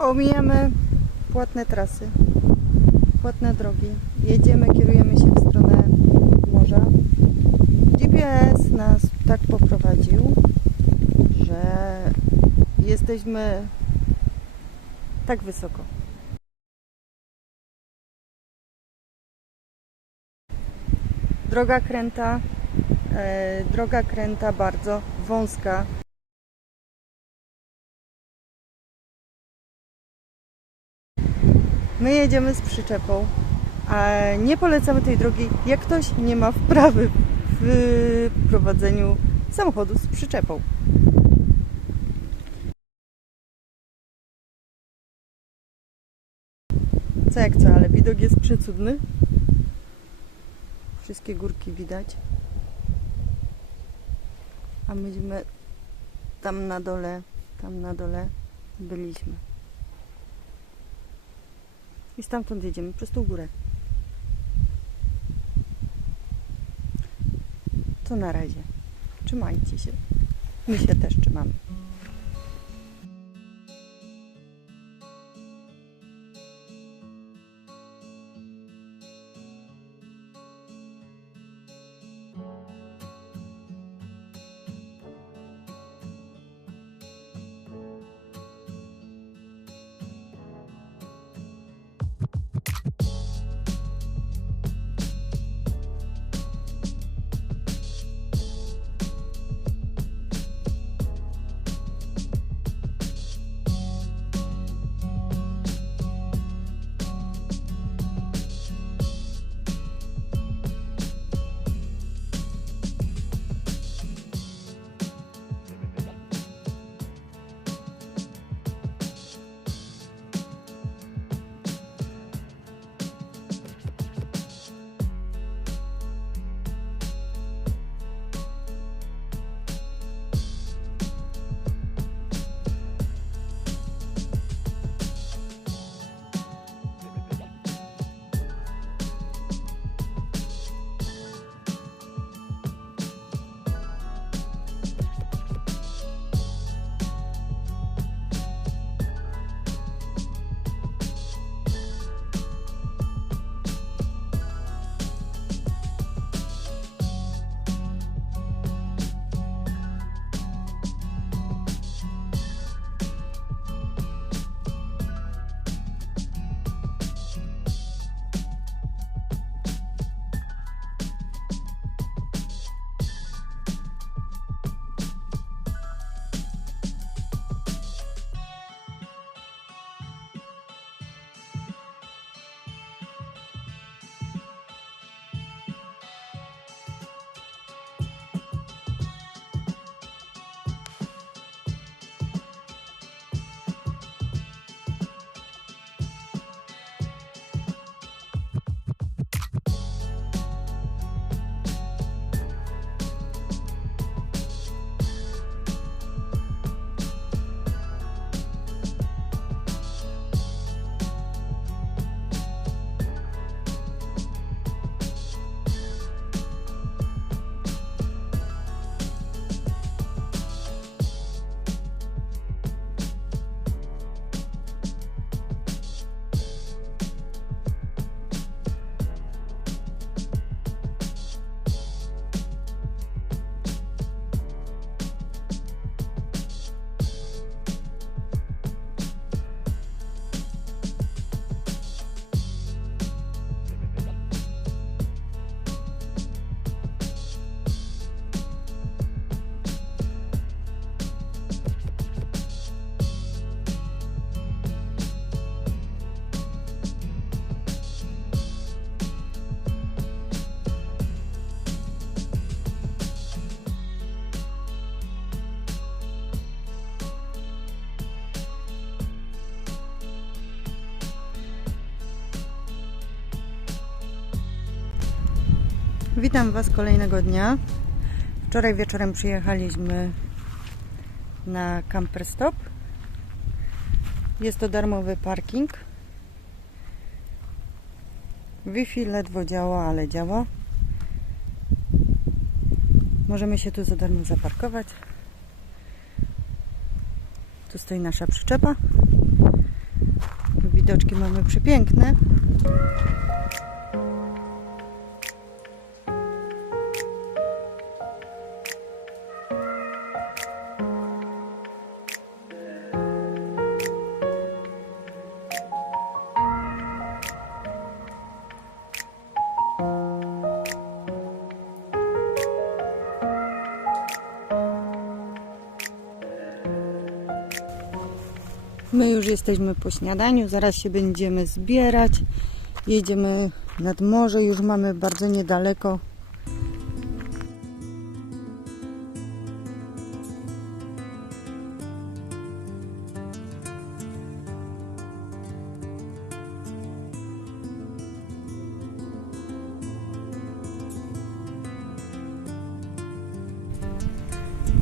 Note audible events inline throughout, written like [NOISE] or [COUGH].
Omijamy płatne trasy, płatne drogi. Jedziemy, kierujemy się w stronę morza. GPS nas tak poprowadził, że jesteśmy tak wysoko. Droga kręta, e, droga kręta bardzo wąska. My jedziemy z przyczepą, a nie polecamy tej drogi, jak ktoś nie ma wprawy w prowadzeniu samochodu z przyczepą. Co jak co, ale widok jest przecudny. Wszystkie górki widać. A myśmy tam na dole, tam na dole byliśmy. I stamtąd jedziemy przez tą górę. To na razie. Trzymajcie się. My się też trzymamy. Witam Was kolejnego dnia. Wczoraj wieczorem przyjechaliśmy na camper stop. Jest to darmowy parking. Wi-Fi ledwo działa, ale działa. Możemy się tu za darmo zaparkować. Tu stoi nasza przyczepa. widoczki mamy przepiękne. My już jesteśmy po śniadaniu, zaraz się będziemy zbierać. Jedziemy nad morze, już mamy bardzo niedaleko.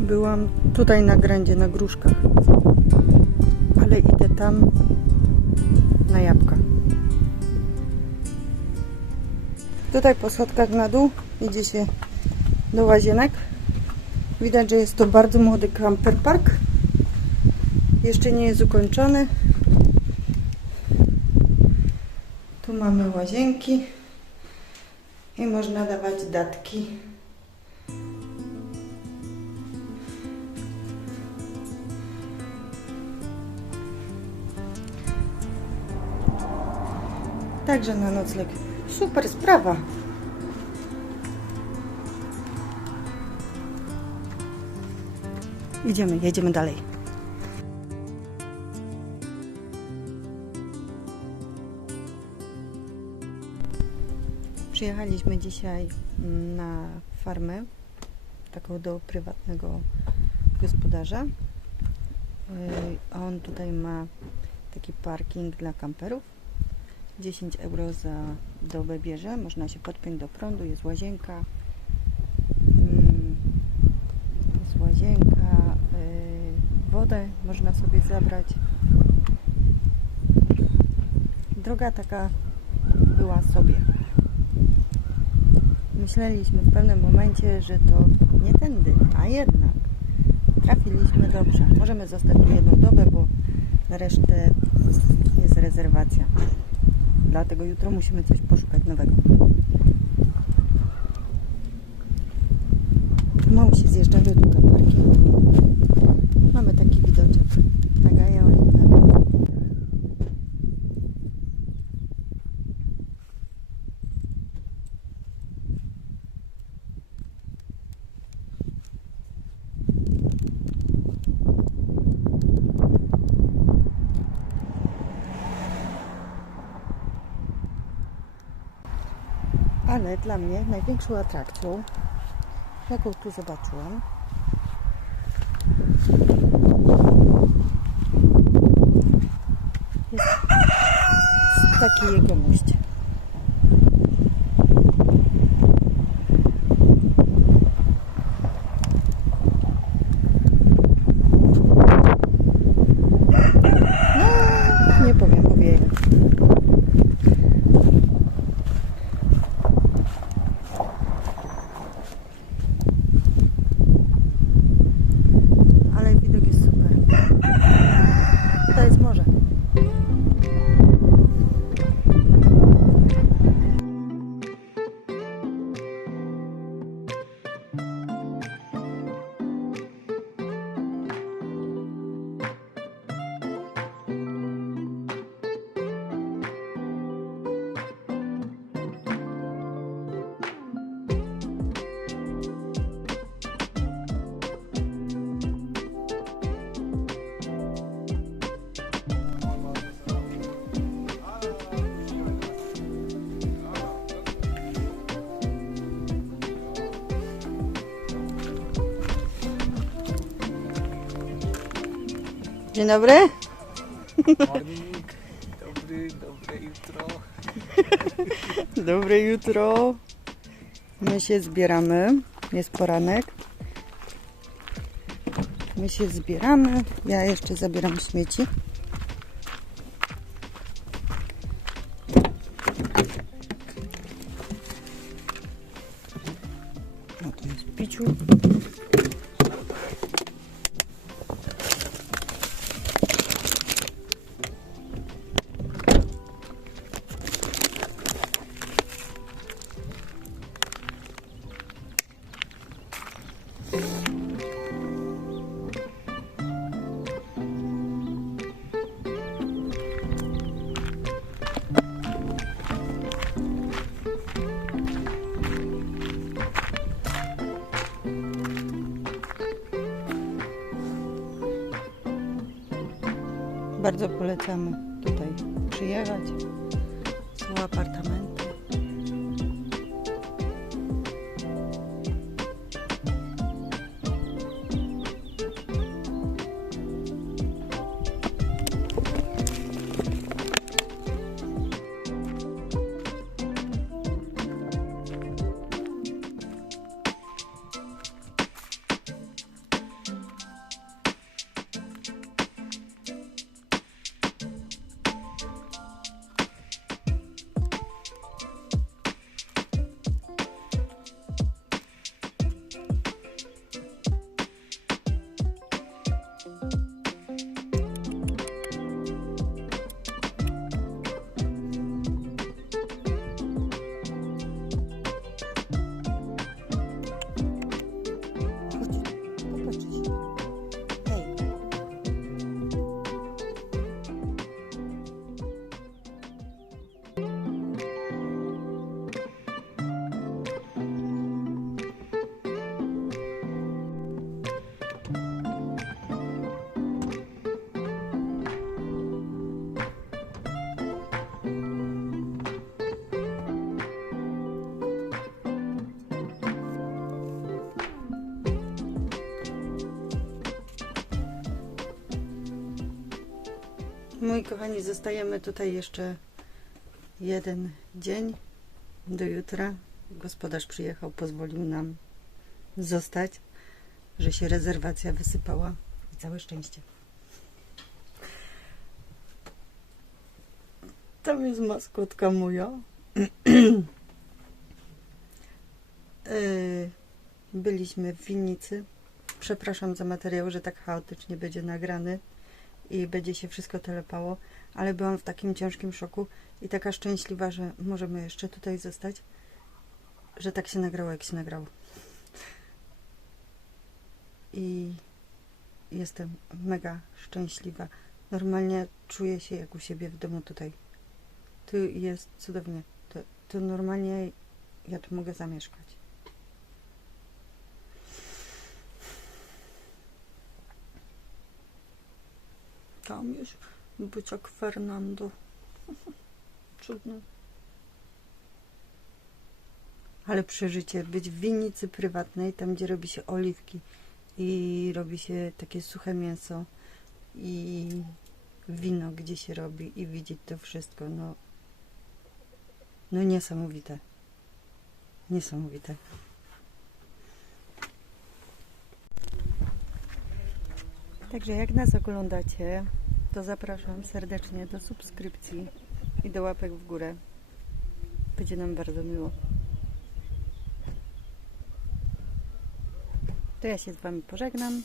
Byłam tutaj na grandzie, na gruszkach ale idę tam na jabłka. Tutaj po schodkach na dół idzie się do łazienek. Widać, że jest to bardzo młody camper park. Jeszcze nie jest ukończony. Tu mamy łazienki i można dawać datki. Także na nocleg. Super sprawa. Idziemy, jedziemy dalej. Przyjechaliśmy dzisiaj na farmę, taką do prywatnego gospodarza. Yy, On tutaj ma taki parking dla kamperów. 10 euro za dobę bierze. Można się podpiąć do prądu, jest łazienka. Mm, Jest łazienka, y, wodę można sobie zabrać. Droga taka była sobie. Myśleliśmy w pewnym momencie, że to nie tędy, a jednak trafiliśmy dobrze. Możemy zostać tu jedną dobę, bo na resztę jest rezerwacja. Dlatego jutro musimy coś poszukać nowego. Mało się zjeżdżamy tu kamperki. Mamy taki widoczek na Gaja Oliwę. Ale dla mnie największą atrakcją, jaką tu zobaczyłam, jest taki jegomość. Dzień dobry. Morning. Dobry, dobre jutro. [LAUGHS] Dobre jutro. My się zbieramy. Jest poranek. My się zbieramy. Ja jeszcze zabieram śmieci. No to jest piciu. Bardzo polecamy tutaj przyjechać. Moi kochani, zostajemy tutaj jeszcze jeden dzień do jutra. Gospodarz przyjechał, pozwolił nam zostać, że się rezerwacja wysypała i całe szczęście. Tam jest maskotka moja. Yy, [CLEARS THROAT] Byliśmy w winnicy. Przepraszam za materiał, że tak chaotycznie będzie nagrany i będzie się wszystko telepało, ale byłam w takim ciężkim szoku i taka szczęśliwa, że możemy jeszcze tutaj zostać, że tak się nagrało, jak się nagrało. I jestem mega szczęśliwa. Normalnie czuję się jak u siebie w domu tutaj. Tu jest cudownie. To, to normalnie ja tu mogę zamieszkać. Tam jest byczak Fernando. [LAUGHS] Cudno. Ale przeżycie, być w winnicy prywatnej, tam gdzie robi się oliwki i robi się takie suche mięso i wino, gdzie się robi i widzieć to wszystko, no, no niesamowite. Niesamowite. Także jak nas oglądacie, to zapraszam serdecznie do subskrypcji i do łapek w górę. Będzie nam bardzo miło. To ja się z Wami pożegnam.